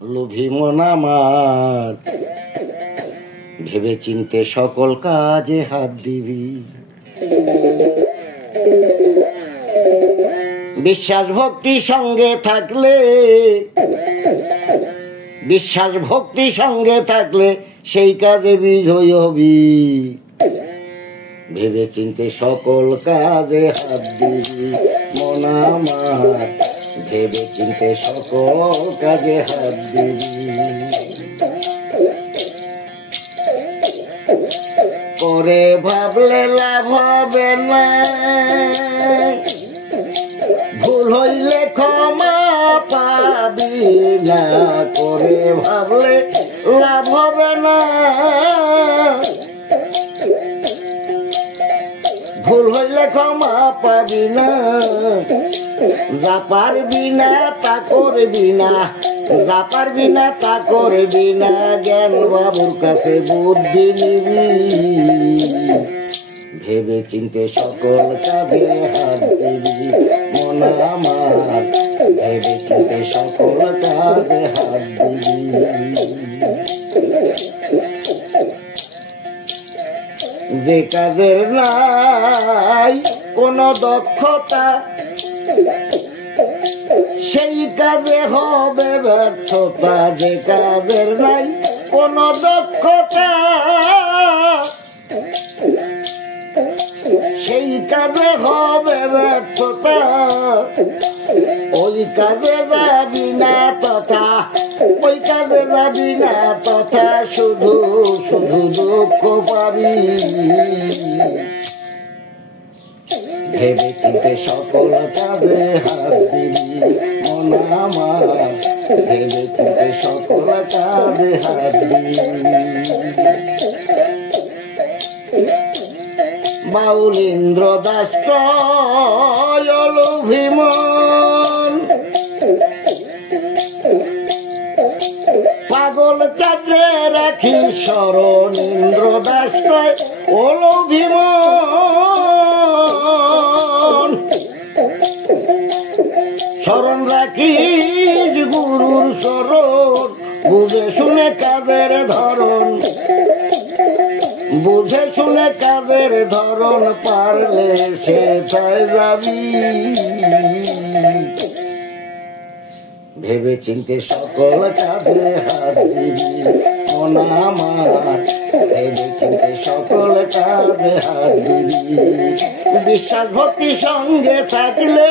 লোভী মন আমার, ভেবে চিনতে সকল কাজে হাত দিবি। বিশ্বাস ভক্তি সঙ্গে থাকলে, বিশ্বাস ভক্তি সঙ্গে থাকলে সেই কাজে বিজয় হবি। ভেবে চিনতে সকল কাজে হাত দিবি মন আমার, ভেবে চিনতে সকল কাজে হাত দিবি। করে ভাবলে লাভ হবে না, ভুল হইলে ক্ষমা পাবি না। করে ভাবলে লাভ হবে না, ভুল হইলে ক্ষমা পাবি না। যা পারবি না তা করবি না, যা পারবি না তা করবি না। জ্ঞান বাবুর কাছে বুদ্ধি নিবি। ভেবে চিনতে সকল কাজে হাত দিবি মন আমার, ভেবে চিনতে সকল কাজে হাত দিবি। যে কাজের নাই কোনো দক্ষতা, সেই কাজে হবে ব্যর্থতা। যে কাজের নাই কোনো দক্ষতা, সেই কাজে হবে ব্যর্থতা। ওই কাজে যাবি না তথা, ওই কাজে যাবি না তথা, শুধু শুধু দুঃখ পাবি। ভেবে চিনতে সকল কাজে হাত দিবি মন আমার, ভেবে চিনতে সকল কাজে হাত দিবি। বাউল ইন্দ্র দাস কয় লোভী মন, পাগল চাঁদে রাখি শরণ। ইন্দ্র দাস কয় ও লোভী মন, শরণ রাখিস গুরুর শরণ। বুঝে শুনে কাজের ধরন, বুঝে শুনে কাজের ধরন, পারলে সে চায় যাবি। ভেবে চিনতে সকল কাজে হাত দিবি মন আমার, ভেবে চিনতে সকল কাজে হাত দিবি। বিশ্বাস ভক্তি সঙ্গে থাকলে,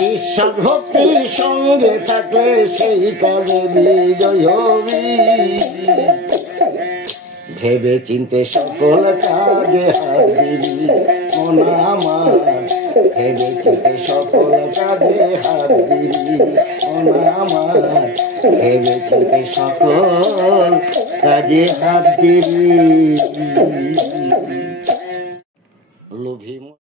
বিশ্বাস ভক্তি সঙ্গে থাকলে সেই কাজে বিজয় হবি। ভেবে চিনতে সকল কাজে হাত দিবি মন আমার, ভেবে চিনতে সকল কাজে হাত দিবি মন আমার, ভেবে চিনতে সকল কাজে হাত দিবি।